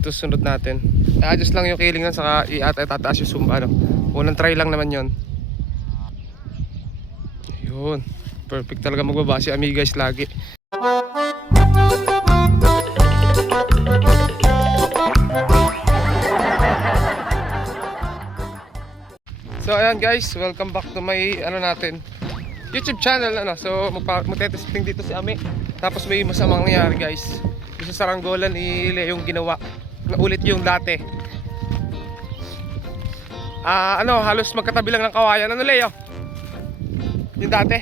Ito sunod natin. I-adjust lang yung killing lang, saka tataas yung sumba, ano. Unang try lang naman yon. Yun. Perfect talaga magbaba si Ami guys lagi. So ayan guys, welcome back to my natin YouTube channel, ano. So magte-testing dito si Ami. Tapos may masamang nangyari guys. Yung sa saranggolan ni Leo yung ginawa na ulit yung dati. Halos magkatabi lang ng kawayan. Ano Leo? Yung dati.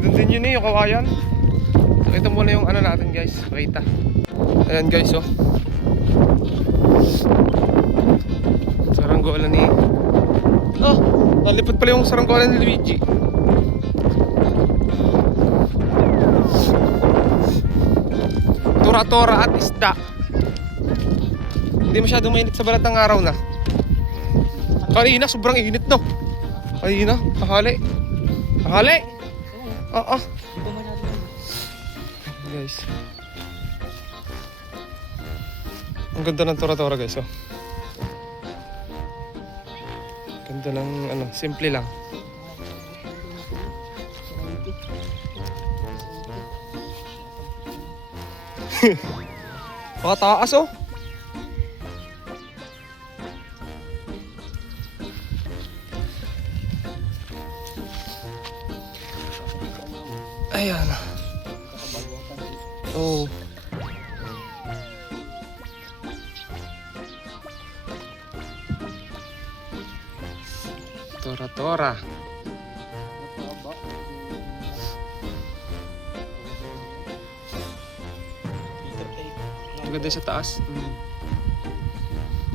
Doon din yun yung kawayan. So ito muna yung natin guys. Pakita. Ayan guys, oh. Saranggolan ni nalipad pala yung saranggolan ni Luigi. Tora-tora at isda. Hindi masyadong mainit sa balat ng araw na. Kanina sobrang init, no? Kanina, kahali. Kahali? Oo. Guys, ang ganda ng tora-tora guys, oh. Ganda lang, simple lang. Pakataas, oh. Ayan. Oh. Tora-tora. Maganda sa taas.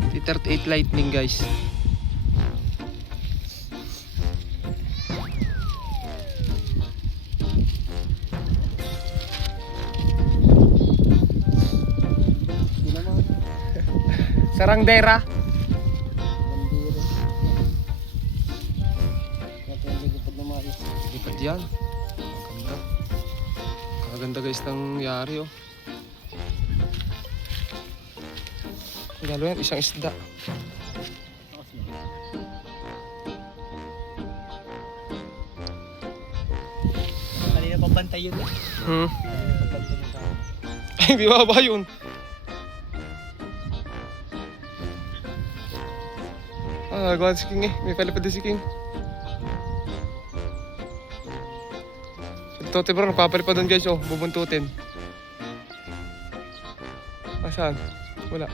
T38 Lightning guys. Sarangdera. Lipat yan. Maganda. Kaganda guys ng yari, oh. Lalo yan, isang isda. Kanina pabantay yun, eh. Ay, di ba yun? Nagawa si King, eh. May palipad din si King. Ito, bro, nagpapalipad doon guys, oh. Bubuntutin. Saan? Wala.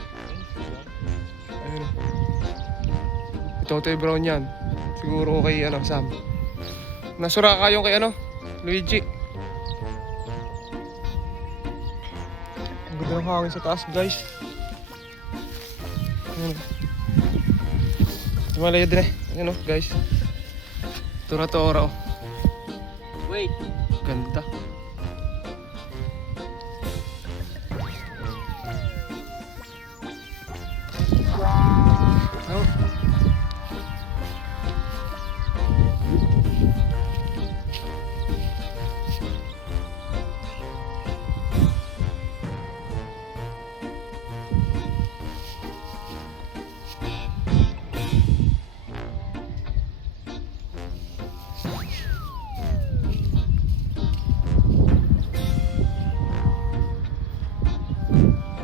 Ayun. Ito, brown yan. Siguro kay Sam. Nasura ka yung kay Luigi. Ang ganda ng hangin sa taas guys. Ayun. Malayo din, eh. Ayun, guys. Tora-tora, oh. Wait. Ganda. Oh.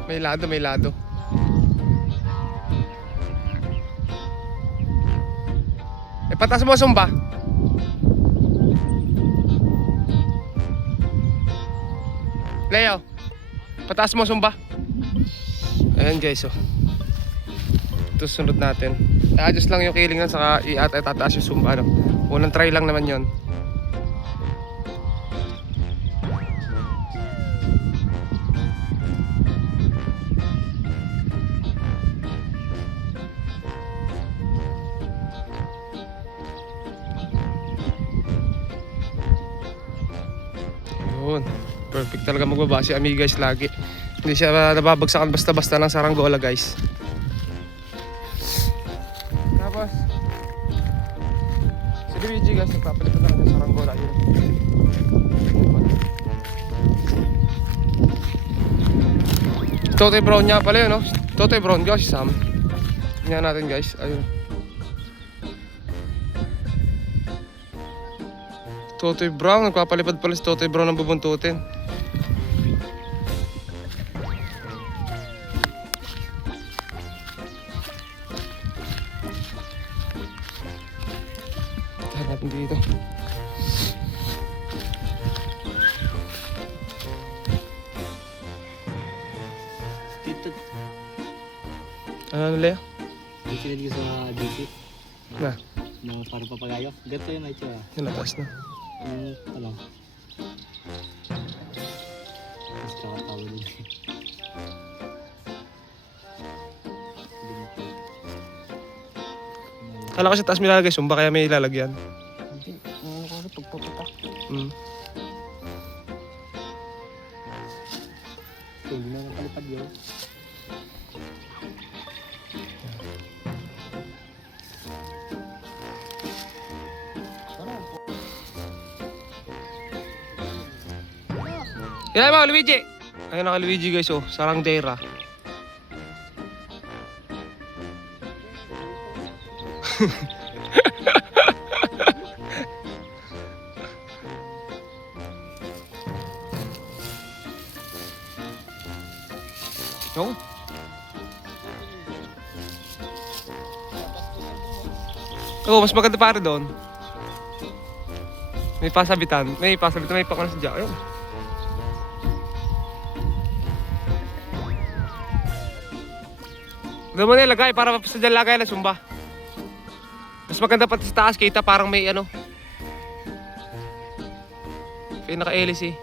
May lado, may lado. Pataas mo sumba. Leo, pataas mo sumba. Ayan guys, oh. Ito sunod natin. I-adjust lang yung killing lang, saka tataas yung sumba, ano. Unang try lang naman yon. Perfect talaga magbaba si Ami guys lagi. Hindi siya nababagsakan basta-basta ng saranggola guys. Tapos si Luigi guys, nagpapalitan na ng saranggola yun. Totoy Brown niya pala yun, no? Totoy Brown guys, si Sam. Tingnan natin guys, ayun. Totoy Brown, nagpapalipad pala si Totoy Brown ng bubuntutin. Tahan natin dito. Dito. Ano Lea? Dito sila dito sa GC. Na, Na parang papagayo. Ganito yun ay tsura. yun na, taas na. Ano? Mas kakatawa din. Kala ko sa taas may lalagay sumba kaya may lalagyan. Hindi. Ano ko pagpapatak. Mm. So, hindi na napalipad yun. Yan mga Luigi! Ayun naka Luigi guys, oh. Sarangdera. Yung? Oo, mas maganda pa rin doon. May pasabitan, may pakano sa dyan. Ayun. Doon mo nilagay para sa dyan lagay na sumba. Mas maganda pati sa taas, kita parang may ano. Pinaka-hélice eh.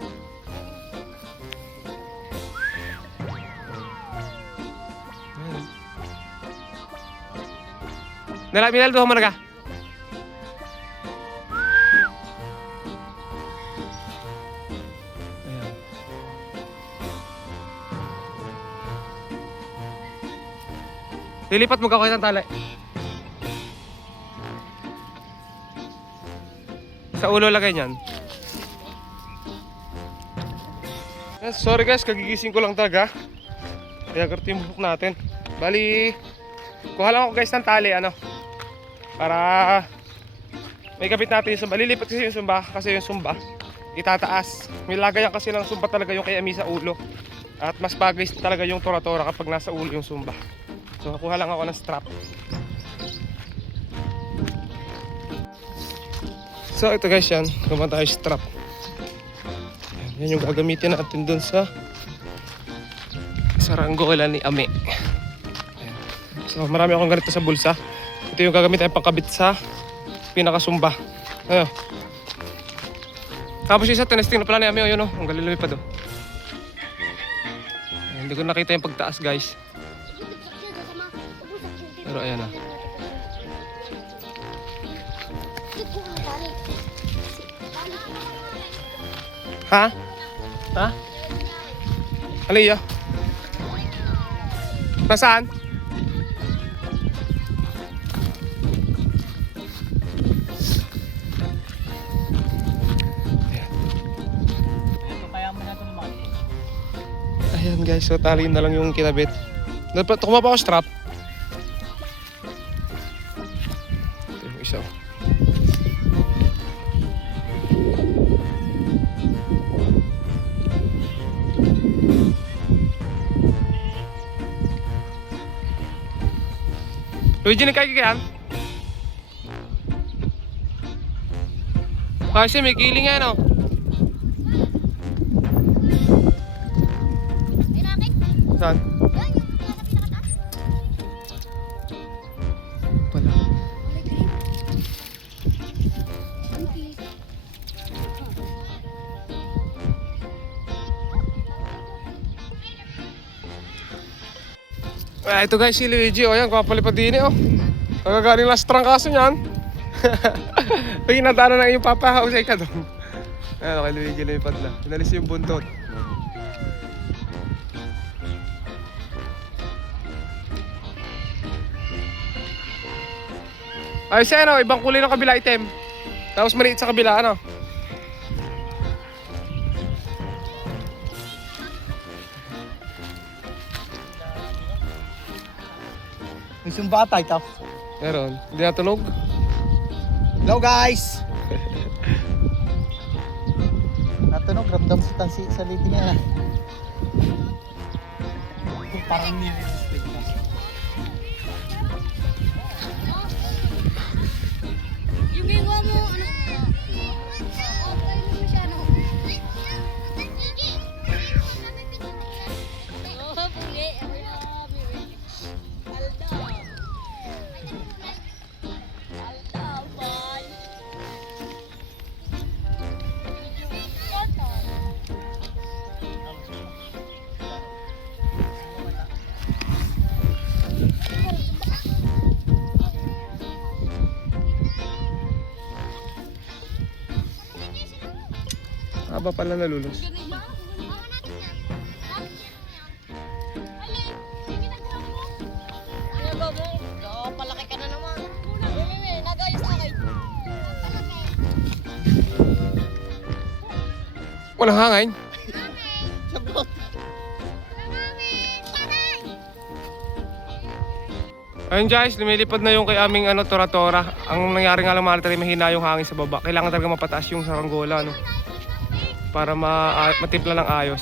Minal, doon mo na ka. Ayan. Lilipat mo ka kahit ang tali. Sa ulo lagay niyan. Sorry guys, kagigising ko lang talaga. Kaya karto yung buhok natin. Bali, kuha lang ako guys ng tali, ano. Para may kabit natin yung sumba. Lilipat kasi yung sumba, kasi yung sumba itataas. May lagayan kasi ng sumba talaga yung kay Ami sa ulo. At mas bagay talaga yung tora-tora kapag nasa ulo yung sumba. So kuha lang ako ng strap. So ito guys, yan. Gumawa tayo strap. Yan yung gagamitin natin dun sa saranggola ni Ami. Ayan. So marami akong ganito sa bulsa. Ito yung gagamitin tayong pangkabit sa pinakasumba. Ayun. Tapos isa, tinesting na pala ni Ami. Ayun o, ang galing lumipad o. Hindi ko nakita yung pagtaas guys. Pero ayan na. Ha? Ha? Aliya? Nasaan? Ito kaya mo na ito naman. Ayan guys, so taliin na lang yung kinabit. Dapat kumapa ako strap. Ito yung isa. Luigi, nagkakayan? Kasi may kiling yan oh. Saan? Wala. Ito guys si Luigi, o yan, kapalipad din eh oh. Nagagaling lang sa trangkaso niyan. Pinadaanan na yung papahausay ka doon. Ayan, kay Luigi lumipad na. Pinalis yung buntot. Ayos yan oh, ibang kulay ng kabila item. Tapos maliit sa kabila ano. May sumbata ito. Meron. Hindi natunog? Hello guys! Natunog, ramdam sa tansi sa liti niya. Parang nililistig na. Yung gingawa mo, ano? Okay mo siya, no? Oh, puli. Alda. Alda, boy. Haba pala nalulus. Palaki ka na naman. Nagayos na kayo. Walang hangin. Sablot! Ayun guys, lumilipad na yung kay aming tora-tora. Ang nangyari nga lang mga kalitari, mahina yung hangin sa baba. Kailangan talaga mapataas yung saranggola, no? Para matimpla ng ayos.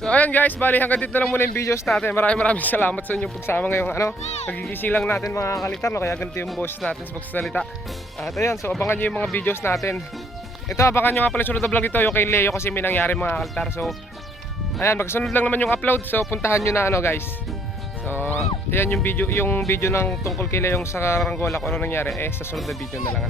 So ayan guys, bali hanggang dito na lang muna yung videos natin. Maraming salamat sa inyong pagsama ngayong nagigising lang natin mga kalitar, no? Kaya ganito yung boss natin sa pagsasalita. At ayun, so abangan nyo yung mga videos natin. Ito, abangan nyo nga pala yung sunod na vlog ito, yung kay Leo, kasi may nangyari mga kalitar. So ayan, magsunod lang naman yung upload. So puntahan nyo na guys. So ayan yung video ng tungkol kay Leo yung sa Ranggola, kung ano nangyari, sa sunod na video na lang